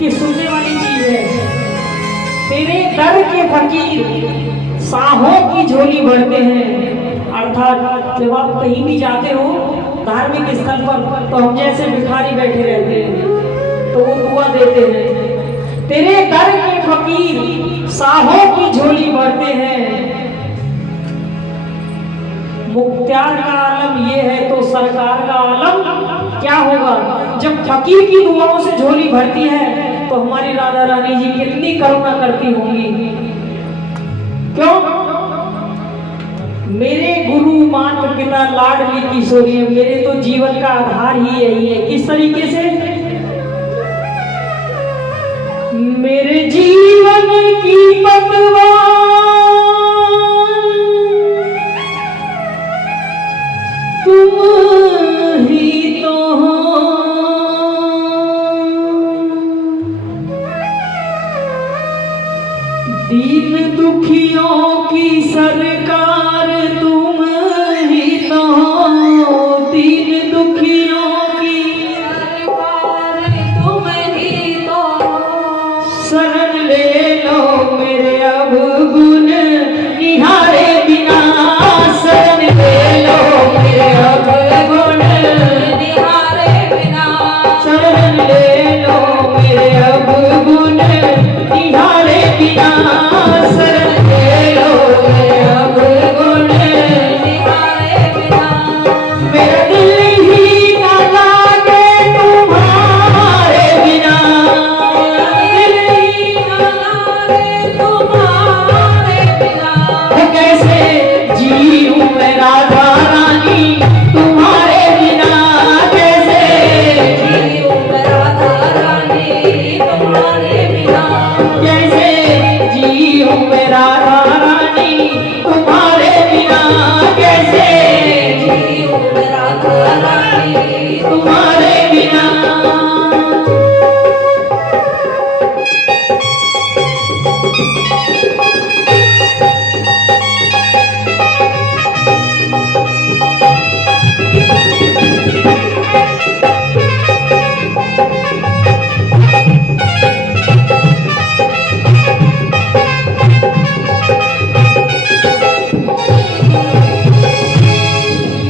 देखिए सुनने वाली चीज है। तेरे दर के फकीर साहों की झोली भरते हैं। अर्थात जब आप कहीं भी जाते हो धार्मिक स्थल पर तो हम जैसे भिखारी बैठे रहते हैं तो वो दुआ देते हैं। तेरे दर के फकीर साहों की झोली भरते हैं। मुख्तियार का आलम ये है तो सरकार का आलम क्या होगा। जब फकीर की दुआओं से झोली भरती है तो हमारी राधा रानी जी कितनी करुणा करती होंगी। क्यों? मेरे गुरु माता पिता लाडली किशोरी, मेरे तो जीवन का आधार ही यही है। किस तरीके से? मेरे जीवन की पतवार तुम ही तो हो। दीन दुखियों की सरकार तुम ही तो हो। दीन दुखियों की सरकार तुम ही तो हो। शरण ले लो मेरे अब गुण निहारे बिना। शरण ले लो मेरे अब गुण निहारे बिना। शरण ले लो मेरे अब गुण निहारे बिना। शरण ले लो मेरे अब गुण निहारे बिना। मेरा दिल ही ना लागे तुम्हारे बिना। दिल ही ना लागे तुम्हारे बिना। कैसे जीऊं मैं राधा रानी तुम्हारे बिना। कैसे जीऊं मैं राधा रानी तुम्हारे बिना। कैसे जीऊं मैं राधा रानी तुम्हारे बिना। कैसे जीऊं मैं राधा रानी तुम्हारे बिना।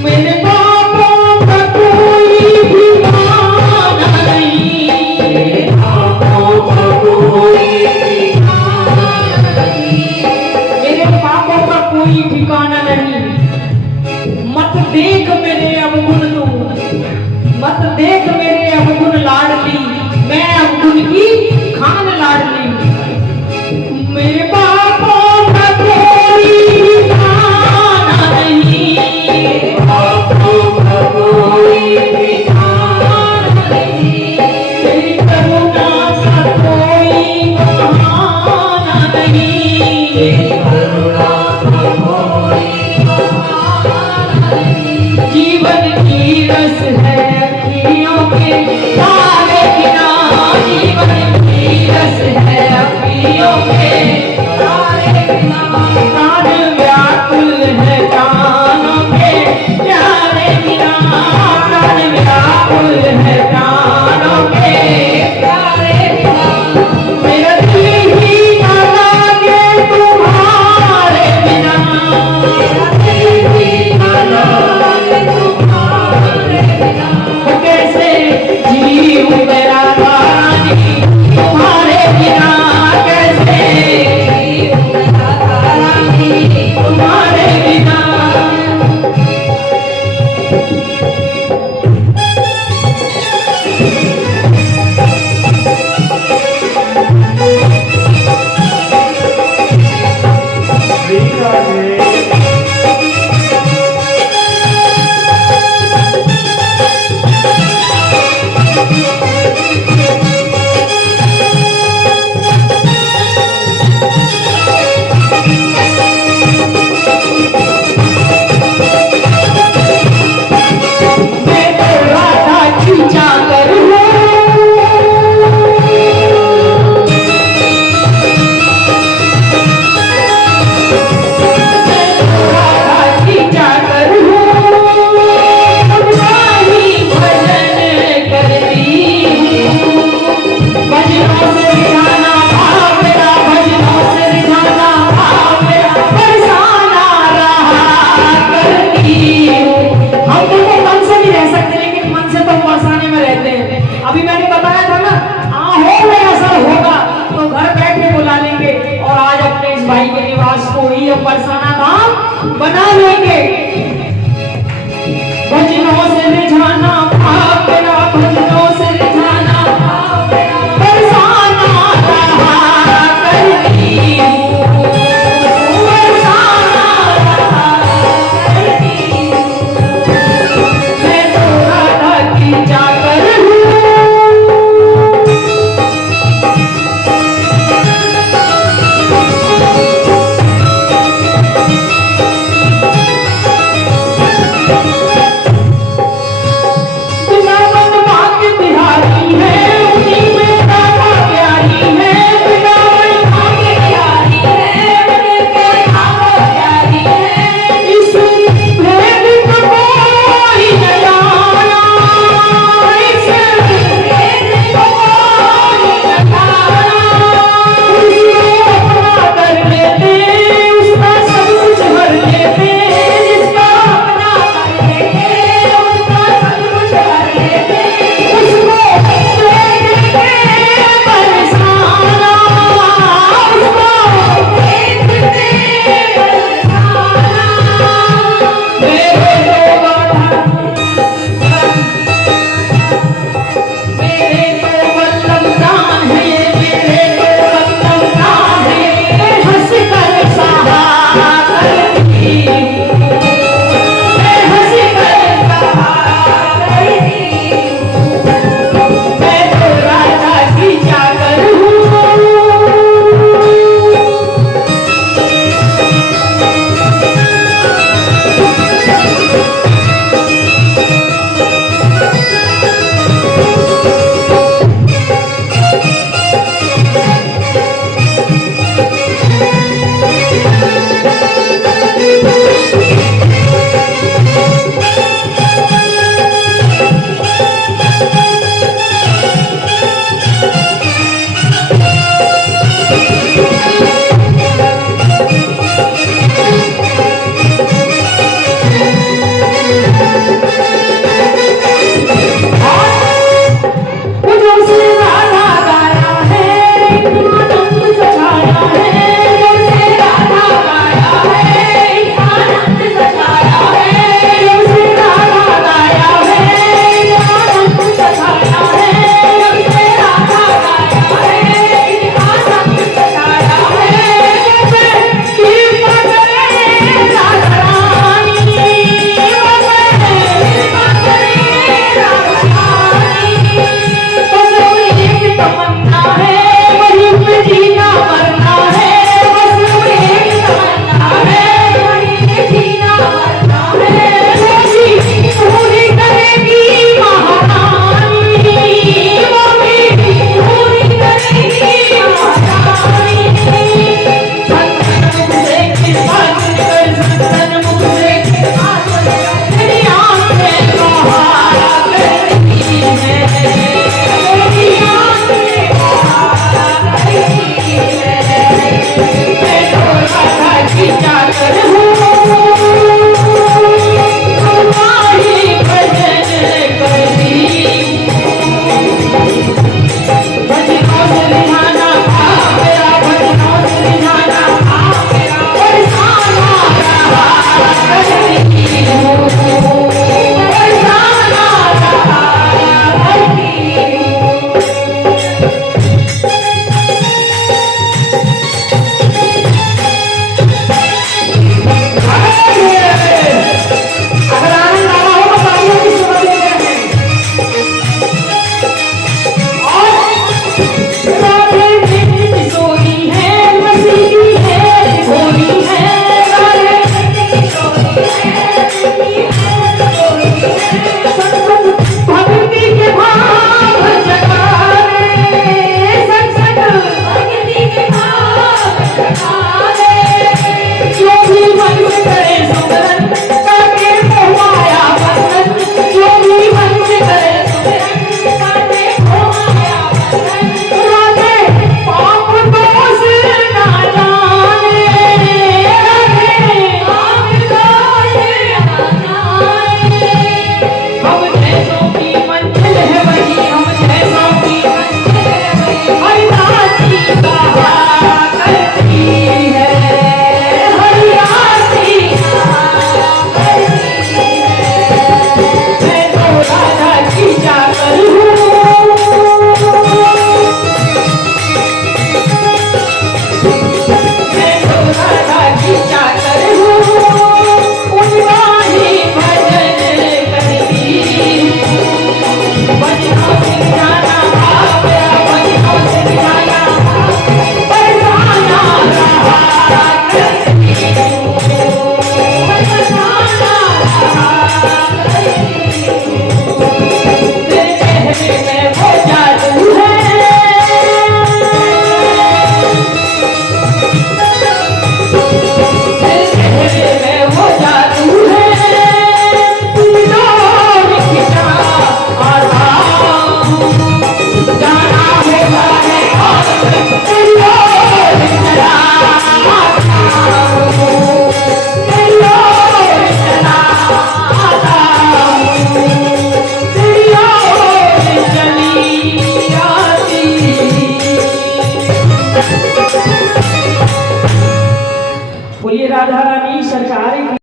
मेरे पापों का कोई ठिकाना नहीं। मेरे पापों का कोई ठिकाना नहीं। मेरे पापों का कोई ठिकाना नहीं। मत देख मेरे अवगुण तू। मत देख मेरे अवगुण लाडली। मैं अवगुण की खान लाडली।